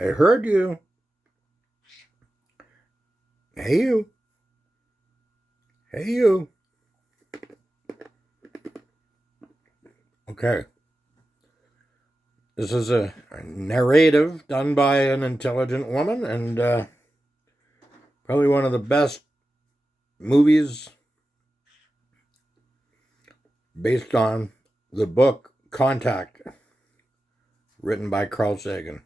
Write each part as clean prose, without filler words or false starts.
I heard you. Hey, you. Hey, you. Okay. This is a narrative done by an intelligent woman, and probably one of the best movies based on the book Contact, written by Carl Sagan.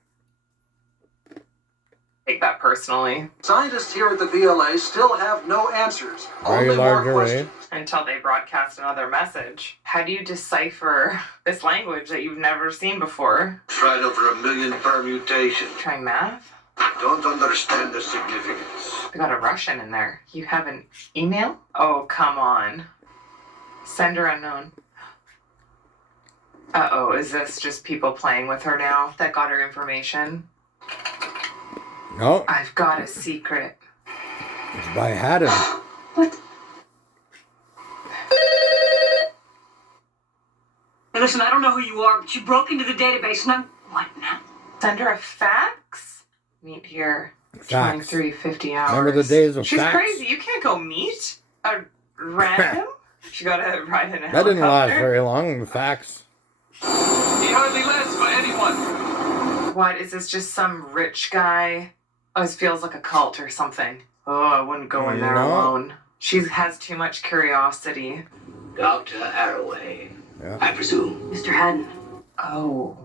Take that personally. Scientists here at the VLA still have no answers. Very Only large more array. questions. Until they broadcast another message. How do you decipher this language that you've never seen before? Tried over 1 million permutations. Trying math? Don't understand the significance. We got a Russian in there. You have an email? Oh, come on. Sender unknown. Uh-oh, is this just people playing with her now that got her information? No, I've got a secret. it's by Haddon. What? Hey, listen, I don't know who you are, but you broke into the database and I'm... What now? Send her a fax? Meet here. Fax. 23:50 hours. Remember the days of She's fax? crazy. You can't go meet a random. She gotta ride in a That didn't last helicopter. very long, the fax. He hardly lets for anyone. What, is this just some rich guy? Oh, it feels like a cult or something. Oh, I wouldn't go in there No. alone. She has too much curiosity. Dr. Arroway, Yeah. I presume. Mr. Haddon. Oh,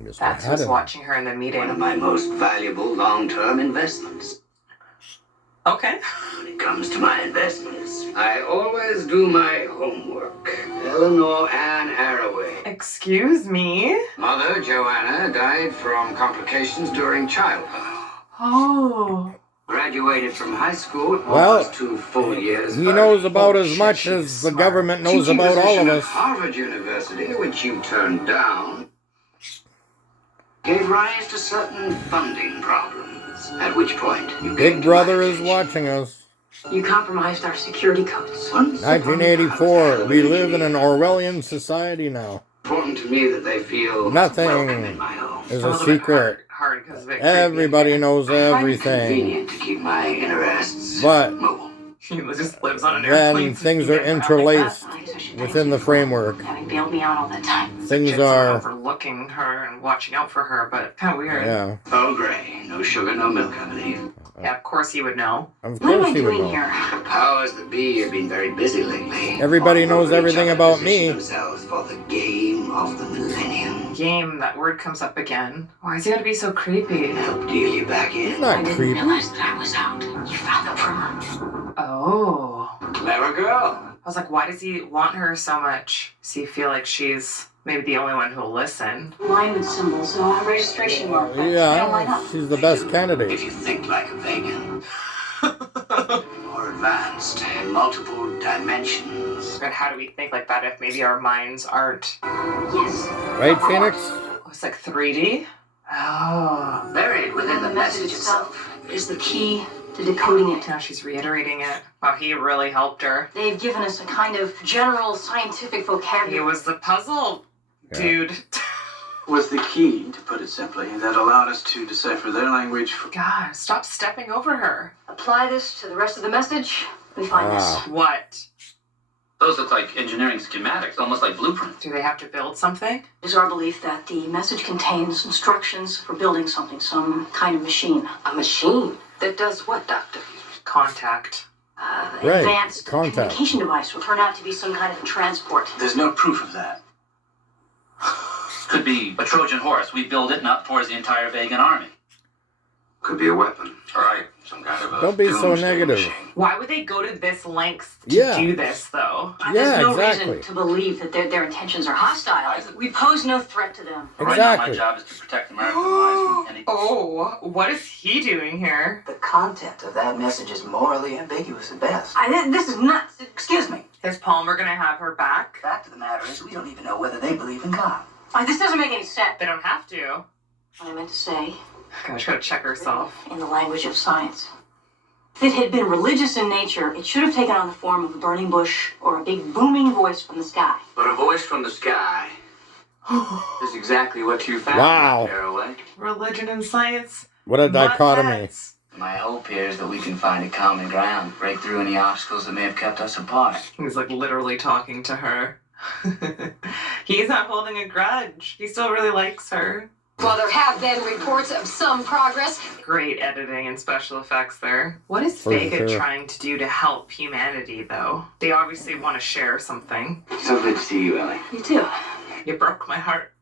Mr. that's who's Haddon. watching her in the One of meeting. my most valuable long-term investments. Okay. When it comes to my investments, I always do my homework. Eleanor Ann Arroway. Excuse me? Mother, Joanna, died from complications during childbirth. Oh. Graduated from high school Well, almost 2 full years. He knows about Oh, as shit, much she's as the smart. government knows Teaching about all of position at us. Harvard University, which you turned down, gave rise to certain funding problems. At which point, you came Big to Brother my is attention. watching us. You compromised our security codes. Once upon a 1984. time, We live in an Orwellian society now. Important to me that they feel Nothing welcome in my home. is A a little bit secret. hard because of it. Everybody knows I find it everything. convenient to keep my interests But mobile. He just lives on an airplane. then things are interlaced I guess I should within the framework. having bailed me out all that time. Things Chicks are are, overlooking her and watching out for her, but kind of weird. yeah. Earl Grey, no sugar, no milk, I believe. Yeah, of course he would know. Of What am course I he would doing know. here? The powers that be have been very busy lately. Everybody All knows over each everything other, about position me. themselves for the game of the millennium. Game, that word comes up again. Why is he gotta be so creepy? Help deal you back He's in. I not didn't creepy. realize that I was out. You found the primer. Oh. Clever girl. I was like, why does he want her so much? Does he feel like she's maybe the only one who'll listen? Alignment symbols, registration mark. Yeah, she's the best If candidate. you think like a vegan. More advanced in multiple dimensions. But how do we think like that if maybe our minds aren't? Yes. Right, Phoenix? Oh, it's like 3D? Oh. Buried within the message itself. is the key to decoding it. Now she's reiterating it. Wow, he really helped her. They've given us a kind of general scientific He vocabulary. was the puzzle Yeah. dude. Was the key, to put it simply, that allowed us to decipher their language. God, stop stepping over her. Apply this to the rest of the message, we find this. Ah. What? Those look like engineering schematics, almost like blueprints. Do they have to build something? It is our belief that the message contains instructions for building something, some kind of machine. A machine that does what, Doctor? Contact. Right, Advanced contact. communication device will turn out to be some kind of transport. There's no proof of that. Could be a Trojan horse. We build it not towards the entire Vegan army. Could be a weapon. Right. Some kind of a Don't be so doomsday negative. machine. Why would they go to this length to Yeah. do this, though? Yeah, There's no exactly. reason to believe that their intentions are hostile. We pose no threat to them. Right now, my Exactly. job is to protect American lives from any... Oh, what is he doing here? The content of that message is morally ambiguous at best. This is nuts. Excuse me. Is Palmer gonna have her back? Fact of the matter is, we don't even know whether they believe in God. This doesn't make any sense. They don't have to. What I meant to say, Gosh, gotta check herself. in the language of science. If it had been religious in nature, it should have taken on the form of a burning bush or a big booming voice from the sky. But a voice from the sky That's exactly what you found, Wow. Caraway. Religion and science. What a dichotomy. Nutheads. My hope here is that we can find a common ground, break through any obstacles that may have kept us apart. He's like literally talking to her. He's not holding a grudge. He still really likes her. While there have been reports of some progress, Great editing and special effects there. What is For Vega sure. trying to do to help humanity, though? They obviously want to share something. So good to see you, Ellie. You too. You broke my heart.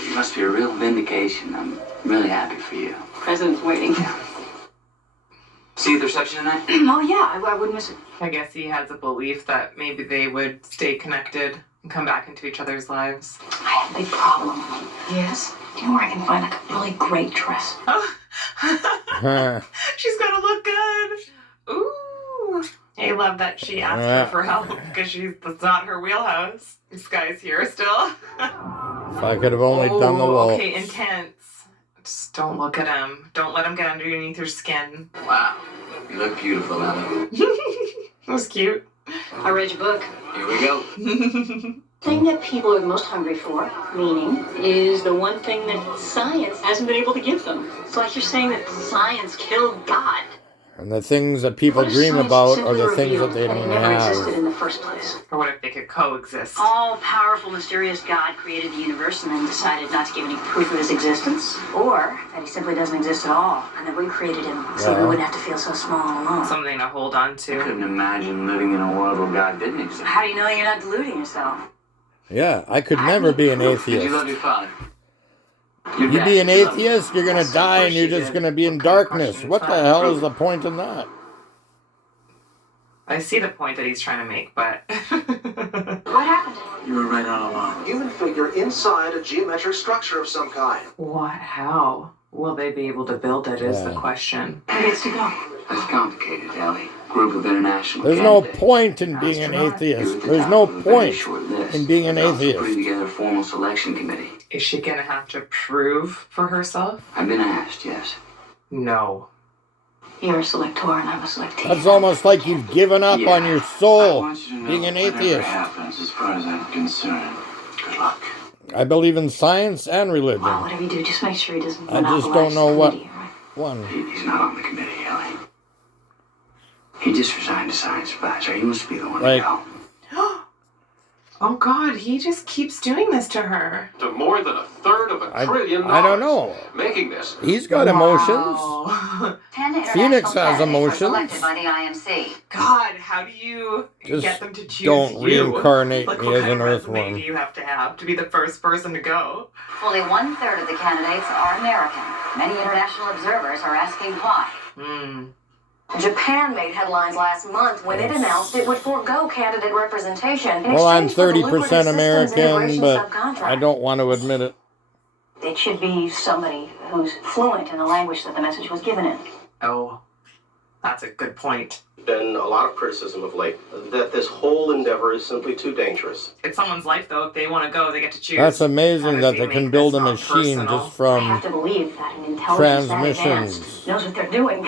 You must be a real vindication. I'm really happy for you. President's waiting. See the reception tonight? Oh yeah, I wouldn't miss it. I guess he has a belief that maybe they would stay connected and come back into each other's lives. I have a big problem. Yes? Do you know where I can find like a really great dress? Oh. Huh. She's gonna look good. Ooh. I love that she asked her for help because that's not her wheelhouse. This guy's here still. If I could have only done the wall. Okay, intense. Just don't look at him. Don't let him get underneath your skin. Wow. You look beautiful, Ellie. It was cute. I read your book. Here we go. Thing that people are most hungry for, meaning, is the one thing that science hasn't been able to give them. It's like you're saying that science killed God. And the things that people What if dream science about simply are the things revealed that they it don't never existed have. in the first place? Or what if they could coexist? All-powerful, mysterious God created the universe and then decided not to give any proof of his existence? Or that he simply doesn't exist at all, and that we created him so we Yeah. wouldn't have to feel so small and alone? Something to hold on I to. couldn't imagine living in a world where God didn't exist. How do you know you're not deluding yourself? Yeah, I could never be an Did you atheist. love your father? Your You dad, be an did you love him? atheist, you're gonna die and you're just gonna be in darkness. What the hell is the point in that? I see the point that he's trying to make, but What happened? You were right all along. Human figure inside a geometric structure of some kind. what? How will they be able to build it? Is the Yeah. question. Who gets to go? That's complicated, Ellie. Group of international There's no candidates. point in being an You atheist. at the There's top no of a very point short list. in being an They're also atheist. putting together a formal selection committee. Is she gonna have to prove for herself? I've been asked, yes. No. You're a selector and I'm a selectee. That's almost like you've given up on your I soul, want you to know being an whatever atheist. happens, as far as I'm concerned. Good luck. I believe in science and Well, religion. whatever you do, just make sure he doesn't I just monopolize don't know the what committee, all right? one. He's not on the committee, Ellie. He just resigned as science advisor. He must be the one Like- to go. Oh God, he just keeps doing this to her. To more than a third of $1 trillion. I don't know. Making this. He's got emotions. Wow. 10 international Phoenix has candidates were emotions. selected by the IMC. God, how do you Just get them to choose don't you? reincarnate Like, me what as kind an of resume earthworm. do you have to be the first person to go? Fully 1/3 of the candidates are American. Many international observers are asking why. Hmm. Japan made headlines last month when it announced it would forego candidate representation. in Well, I'm exchange for the 30% lucrative systems American, integration but subcontract. I don't want to admit it. It should be somebody who's fluent in the language that the message was given in. Oh, that's a good point. Been a lot of criticism of late that this whole endeavor is simply too dangerous. It's someone's life, though. If they want to go, they get to choose. That's How amazing does that he they make can build a this machine non-personal? just I have from to believe that an intelligence that transmissions. advanced knows what they're doing.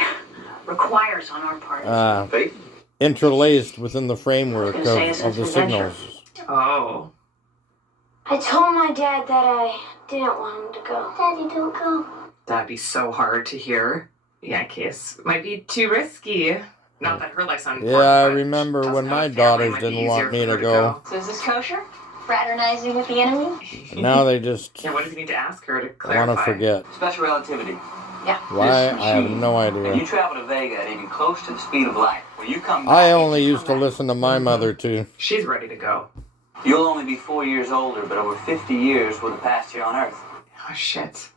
Requires on our part. Faith? interlaced within the framework I was gonna say, of it's the an adventure. signals. Oh. I told my dad that I didn't want him to go. Daddy, don't go. That'd be so hard to hear. Yeah, Kiss. Might be too risky. Not that her life's unimportant. Yeah, I but remember doesn't when have my a family, daughters might be didn't want easier me for her to go. So is this kosher? Fraternizing with the enemy? And now they just Yeah, what does he need to ask her to want clarify? to forget. Special relativity. Why? I have no When you idea. travel to Vega at even close to the speed of light, when you come back, I only used to listen to my mother too. She's ready to go. you'll only be 4 years older, but over 50 years will have passed here on Earth. Oh, shit.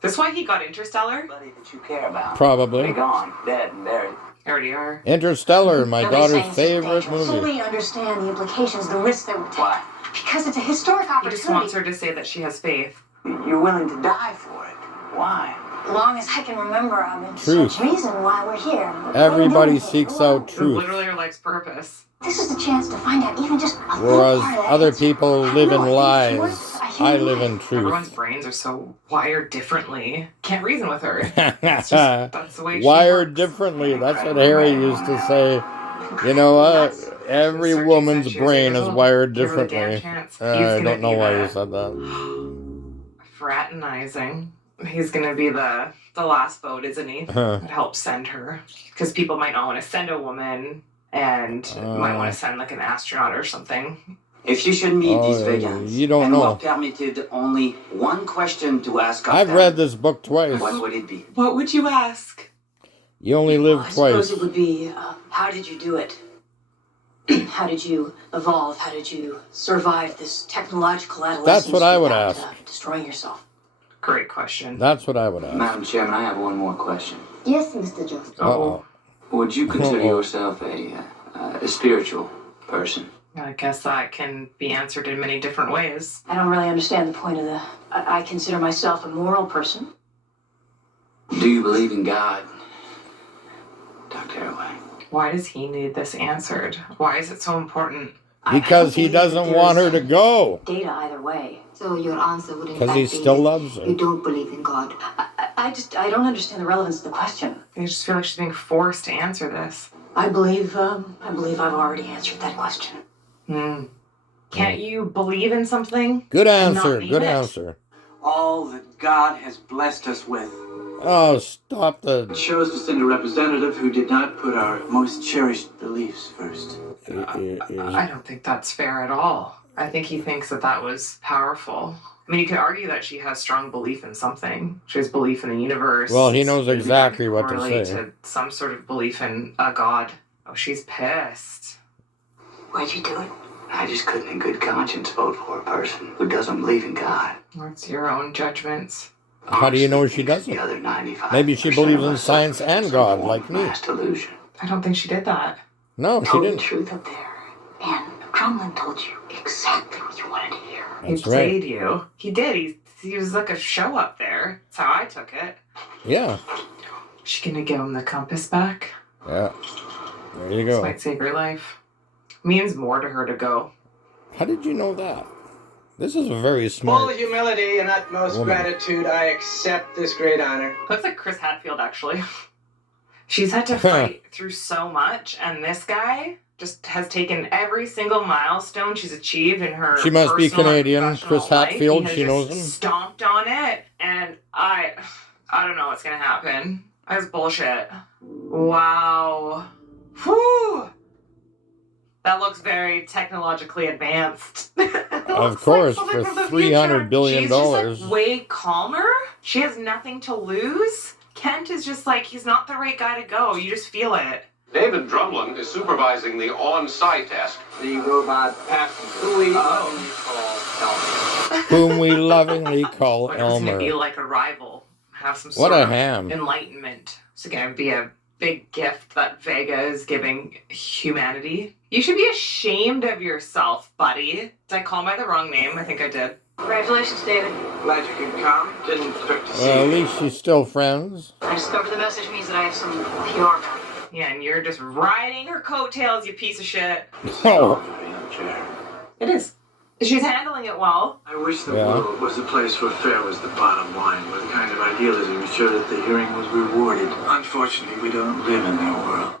This why he got Interstellar? Everybody that you care about. Probably. Be gone, dead and buried. Already are. Interstellar, my Nobody's daughter's saying it's favorite dangerous. movie. Fully understand the implications, the risks that would take. Why? Because it's a historic He just wants opportunity. her to say that she has faith. You're willing to die for it. Why? As long as I can remember, I'm in Truth. such reason why we're here. Everybody seeks out It's truth, literally her life's purpose. This is the chance to find out even just a little whereas part of that other answer. people I live in know I think lies. it's worth a I human live in life. Everyone's truth. brains are so wired differently. Can't reason with her. That's the way she Wired works. differently. That's what Harry used to say. You know what? That's Every just woman's 13 brain years is old. wired Give her the damn differently. chance. He's I gonna don't know be why the you said that. fraternizing. He's gonna be the last boat, isn't he? That helps send her. Because people might not want to send a woman and might want to send like an astronaut or something. If you should meet these vegans, you don't and know. were permitted only one question to ask of I've them, read this book twice. what would it be? What would you ask? You only live I suppose twice. it would be, how did you do it? How did you evolve? How did you survive this technological adolescence? That's what I would without, ask. Destroying yourself. Great question. That's what I would ask. Madam Chairman, I have one more question. Yes, Mr. Jones. Uh-oh. Would you consider yourself a spiritual person? I guess that can be answered in many different ways. I don't really understand the point of the... I consider myself a moral person. Do you believe in God, Dr. Haraway? Why does he need this answered? Why is it so important? Because he doesn't want her to go. Data either way. So your answer would in Because fact he be still that loves you her. don't believe in God. I don't understand the relevance of the question. I just feel like she's being forced to answer this. I believe I've already answered that question. Can't you believe in something? Good and not answer. mean Good it? answer. All that God has blessed us with. Oh, stop It the... chose to send a representative who did not put our most cherished beliefs first. I don't think that's fair at all. I think he thinks that was powerful. I mean, you could argue that she has strong belief in something. She has belief in the universe. Well, he knows Maybe that exactly could what to correlate say. to some sort of belief in a god. Oh, she's pissed. Why'd you do it? I just couldn't in good conscience vote for a person who doesn't believe in God. What's your own judgments? How do you know she doesn't? The other 95%. Maybe she believes in of us science suffer from and some God, form like of me. mass delusion. I don't think she did that. No, she Told the didn't. truth up there. And Crumlin told you exactly what you wanted to hear. He That's played right. you. He did. He was like a show up there. That's how I took it. Yeah. She gonna give him the compass back? Yeah. There you This go. might save your life. Means more to her to go. How did you know that? This is a very Full smart... humility and utmost Woman. gratitude, I accept this great honor. Looks like Chris Hadfield, actually. She's had to fight through so much, and this guy just has taken every single milestone she's achieved in her. She must be personal and Canadian. professional Chris life. Hadfield, He has she knows just him. Stomped on it, and I don't know what's gonna happen. That's bullshit. Wow. Whew. That looks very technologically advanced. Of course, for $300 billion. She's just like way calmer. She has nothing to lose. Kent is just like, he's not the right guy to go. You just feel it. David Drumlin is supervising the on-site task. The robot Patton, who we lovingly call Elmer. Whom we lovingly call But it's gonna be Elmer. like a rival. Have some What sort a of ham. enlightenment. It's gonna be a big gift that Vega is giving humanity. You should be ashamed of yourself, buddy. Did I call him by the wrong name? I think I did. Congratulations, David. Glad you could come. Didn't expect to see Well, at you. least she's still friends. I discovered the message means that I have some PR value. Yeah, and you're just riding her coattails, you piece of shit. Oh, It is. She's handling it well. I wish the Yeah. world was a place where fair was the bottom line, where the kind of idealism ensured that the hearing was rewarded. Unfortunately, we don't live in that world.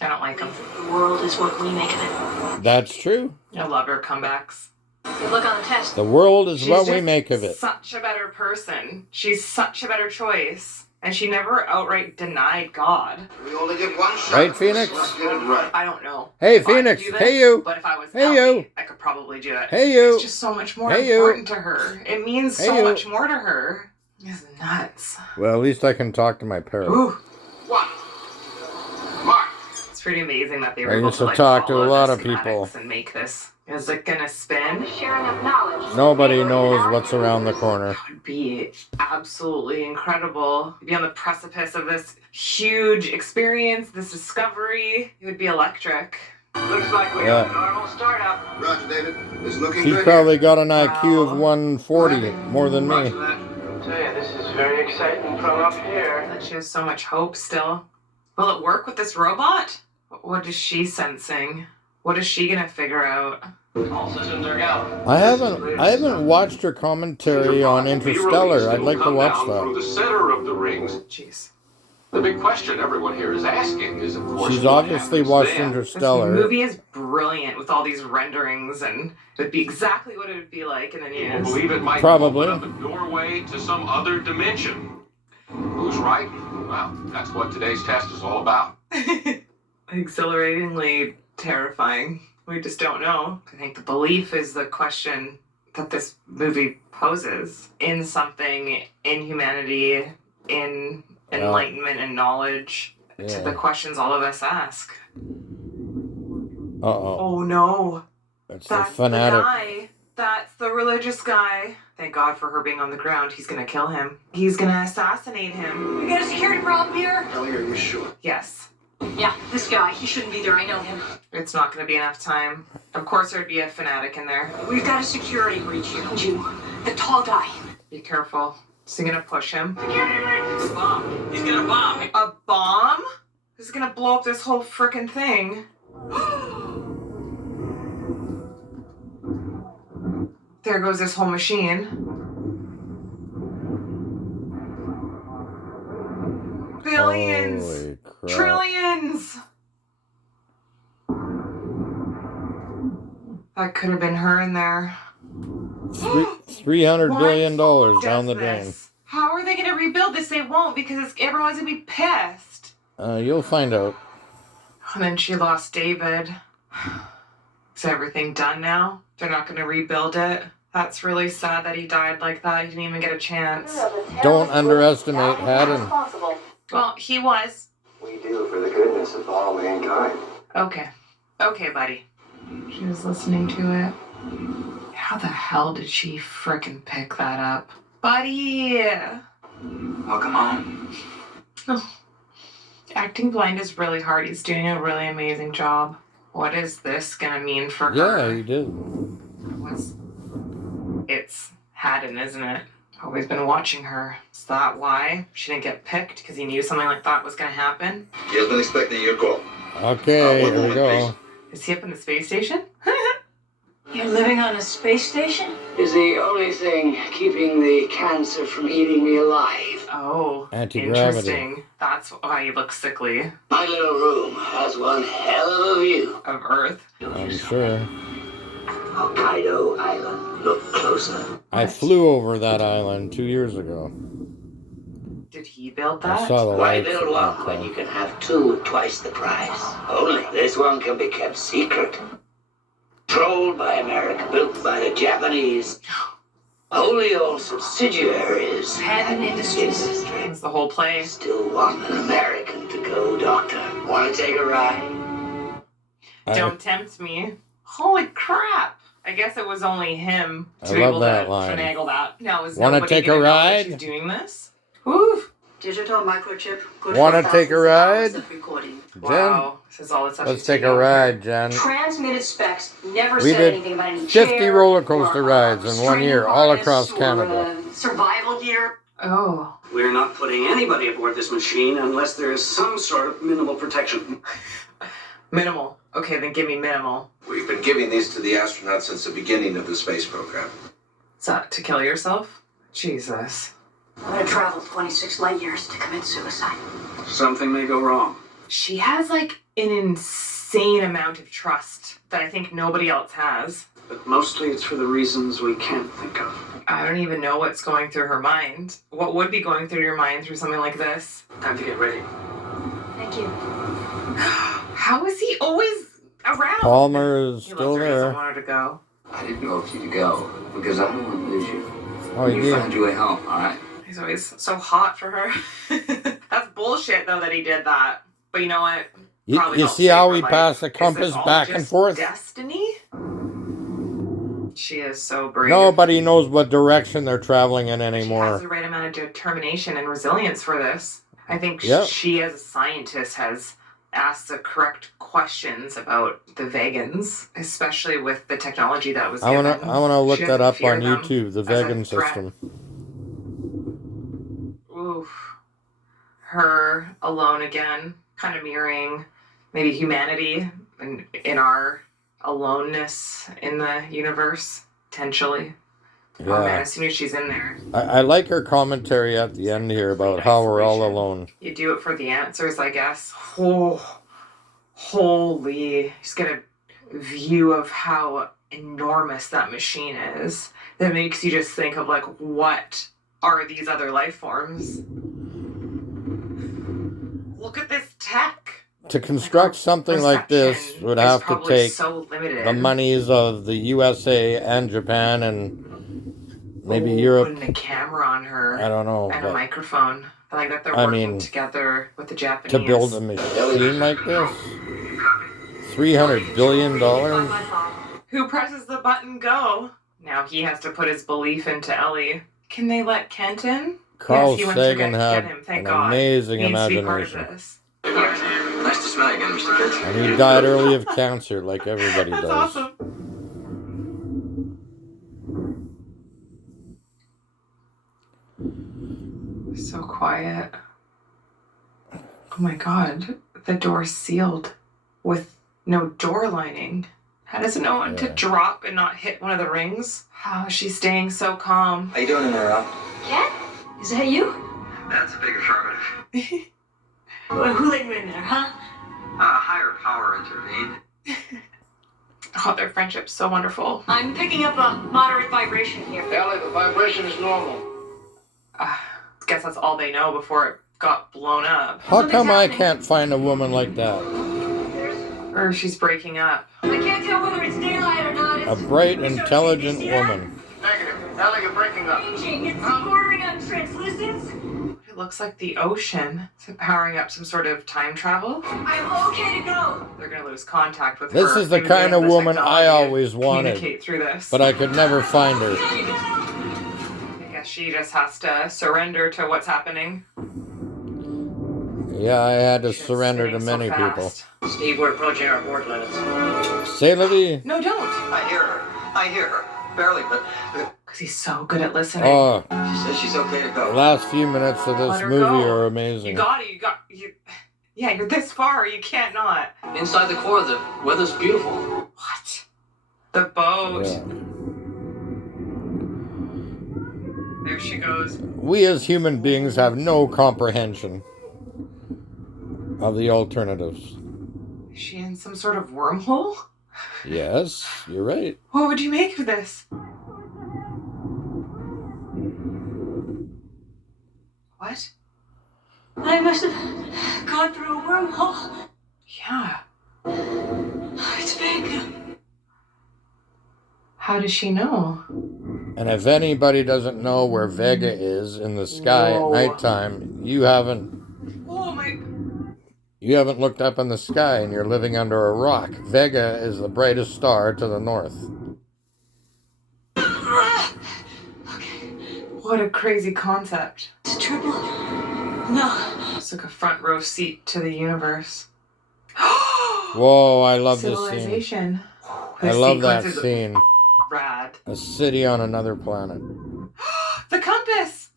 I don't like him. The world is what we make of it. that's true. I love her comebacks. Good luck on the test. The world is She's what we just make of it. Such a better person. She's such a better choice. And she never outright denied God. We only get one shot. Right, Phoenix? Let's get it right. I don't know. Hey, if I could Phoenix. do this, Hey, you. But if I was Hey, Ellie, you. I could probably do it. Hey, you. It's just so much more Hey, you. important to her. It means Hey, so you. much more to her. It's nuts. Well, at least I can talk to my parrot. Ooh. One. Mark. It's pretty amazing that they were I able used to to like talk to follow a lot the of people. schematics and make this. Is it gonna spin? Sharing of knowledge. Nobody knows what's around the corner. That would be absolutely incredible. You'd be on the precipice of this huge experience, this discovery. It would be electric. Looks like we Yeah. have a normal startup. Roger, David. It's looking She's good. probably got an IQ Wow. of 140, more than Roger me. that. I'll tell you, this is very exciting from up here. That she has so much hope still. Will it work with this robot? What is she sensing? What is she gonna figure out? All systems are go. I haven't watched her commentary on Interstellar. I'd like to watch Through that. the center of the rings. Jeez. The big question everyone here is asking is, of course, She's what obviously happens watched then? Interstellar. This movie is brilliant with all these renderings, and it would be exactly what it would be like in the People news. believe it might Probably. open up a doorway to some other dimension. Who's right? Well, that's what today's test is all about. Exhilaratingly terrifying. We just don't know. I think the belief is the question that this movie poses in something, in humanity, in enlightenment and knowledge, to the questions all of us ask. Uh-oh. Oh no. That's the That's fanatic. the guy. That's the religious guy. Thank God for her being on the ground. He's gonna kill him. He's gonna assassinate him. We got a security problem here? Ellie, are you sure? Yes. Yeah, this guy. He shouldn't be there. I know him. It's not gonna be enough time. Of course there'd be a fanatic in there. We've got a security breach here. You, the tall guy. Be careful. Is he gonna push him? Security breach. Bomb. He's got a bomb. A bomb? This is gonna blow up this whole frickin' thing. There goes this whole machine. Billions! Holy crap. Trillions! That could have been her in there. $300 billion down the drain. This? How are they gonna rebuild this? They won't, because everyone's gonna be pissed. You'll find out. And then she lost David. Is everything done now? They're not gonna rebuild it? That's really sad that he died like that. He didn't even get a chance. Don't underestimate Haddon. Well, he was. We do for the goodness of all mankind. Okay. Okay, buddy. She was listening to it. How the hell did she frickin' pick that up? Buddy! Welcome home. Oh. Acting blind is really hard. He's doing a really amazing job. What is this gonna mean for her? Yeah, he did. It's Haddon, isn't it? Always been watching her. Is that why she didn't get picked? Because he knew something like that was gonna happen? He has been expecting your call. Okay, here we go. Is he up in the space station? You're living on a space station? Is the only thing keeping the cancer from eating me alive. Oh, Anti-gravity. interesting. That's why you look sickly. My little room has one hell of a view. Of Earth. I'm sure. Hokkaido Island. Look closer. I flew over that island 2 years ago. Did he build I that? saw the Why lights. build one when you can have two at twice the price? Only this one can be kept secret. Controlled by America, built by the Japanese. Wholly owned subsidiaries. Haddon Industries. That's the whole play. Still want an American to go, Doctor. Want to take a ride? Don't tempt me. Holy crap! I guess it was only him to I be love able that to line. finagle that. Now is Wanna nobody take a gonna know that ride? she's doing this? Woo! Digital microchip. Good Wanna for take a thousands of hours ride? of recording. Wow. This is all it's Let's take a ride, Jen. Transmitted specs. Never We said did anything about any 50 chair roller coaster or, rides in 1 year, string all harness across or, Canada. survival gear. Oh. We're not putting anybody aboard this machine unless there is some sort of minimal protection. Minimal. Okay, then give me minimal. We've been giving these to the astronauts since the beginning of the space program. Is that to kill yourself? Jesus. I'm gonna travel 26 light years to commit suicide. Something may go wrong. She has like an insane amount of trust that I think nobody else has. But mostly it's for the reasons we can't think of. I don't even know what's going through her mind. What would be going through your mind through something like this? Time to get ready. Thank you. How is he always around? Palmer is He still loves her, he doesn't there. want her to go. I didn't go for you to go because I don't want to lose you. Oh, you You find did. your way home, all right? He's always so hot for her. That's bullshit, though, that he did that. But you know what? You Probably don't see save how her he life. passed the Is this compass all back and just forth? Destiny? She is so brave. Nobody knows what direction they're traveling in She has anymore. the right amount of determination and resilience for this. I think Yep. she, as a scientist, has asked the correct questions about the vegans, especially with the technology that was I given. wanna look She that doesn't up fear on them YouTube, the as a vegan threat. system. Oof. Her alone again, kind of mirroring maybe humanity and in our aloneness in the universe, potentially. Oh man, as soon as she's in there. I like her commentary at the end here about how we're all alone. You do it for the answers, I guess. Oh, holy. Just get a view of how enormous that machine is. That makes you just think of, like, what are these other life forms? Look at this tech. To construct something like this would have to take the monies of the USA and Japan and maybe Europe. Putting a camera on her. I don't know. And a microphone. I like that they're working together with the Japanese. To build a machine like this? $300 billion? Who presses the button go? Now he has to put his belief into Ellie. Can they let Kent in? Carl yes, he went to Sagan had get him. Thank an God. amazing He needs to be part of imagination. this. Nice to smell you again, Mr. Kent. And he died early of cancer like everybody That's does. awesome. So quiet. Oh my God. The door's sealed with no door lining. How does it know when to drop and not hit one of the rings? How is she staying so calm? How you doing in there, Al? Cat? Is that you? That's a big affirmative. Well, who let you in there, huh? Higher power intervened. Oh, their friendship's so wonderful. I'm picking up a moderate vibration here. Ellie, the vibration is normal. Guess that's all they know before it got blown up. How come I can't find a woman like that? Or she's breaking up. I can't tell whether it's daylight or not. A bright, intelligent woman. Negative. Ellie, you're breaking up. It's bordering on translucence. It looks like the ocean. Is it powering up some sort of time travel? I'm okay to go. They're gonna lose contact with her. This is the Maybe kind they of have the woman I technology to always wanted. communicate through this. But I could never find her. I guess she just has to surrender to what's happening. Yeah, I had to surrender to many people. Steve, we're approaching our board limits. Say, Livy. No, don't. I hear her. Barely, but... Because he's so good at listening. Oh, She says she's okay to the go. last few minutes of Let this her movie go. are amazing. You got it. Yeah, you're this far. You can't not. Inside the core, the weather's beautiful. What? The boat. Yeah. There she goes. We as human beings have no comprehension of the alternatives. Is she in some sort of wormhole? Yes, you're right. What would you make of this? What? I must have gone through a wormhole. Yeah. It's big. How does she know? And if anybody doesn't know where Vega is in the sky Whoa. at nighttime, you haven't Oh my... looked up in the sky and you're living under a rock. Vega is the brightest star to the north. What a crazy concept. It's triple. No. It's like a front row seat to the universe. Whoa, I love this scene. Civilization. I love that scene. Rad. A city on another planet. The compass!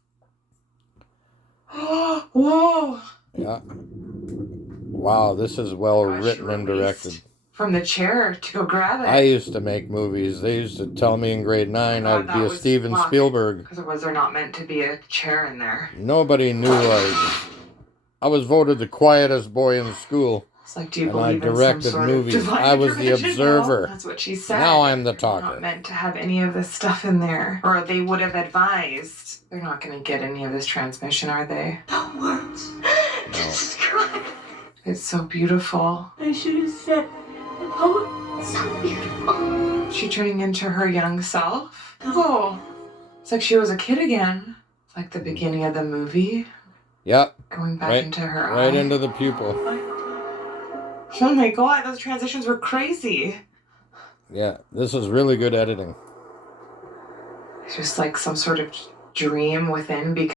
Whoa! Yeah. Wow, this is well written and directed. From the chair to go grab it. I used to make movies. They used to tell me in grade 9 I'd be a Steven Spielberg. Because was there not meant to be a chair in there? Nobody knew I was voted the quietest boy in school. It's like, do you and I believe in directed some sort movies. of divine I was the intervention? observer. No, that's what she said. Now I'm the They're talker. not meant to have any of this stuff in there. Or they would have advised. They're not going to get any of this transmission, are they? No words. Jesus Christ. It's so beautiful. I should have said the poem. So beautiful. Is she turning into her young self? Oh, it's like she was a kid again. It's like the beginning of the movie. Yep. Going back into her Right eye. into the pupil. Oh my God, those transitions were crazy. Yeah, this is really good editing. It's just like some sort of dream within because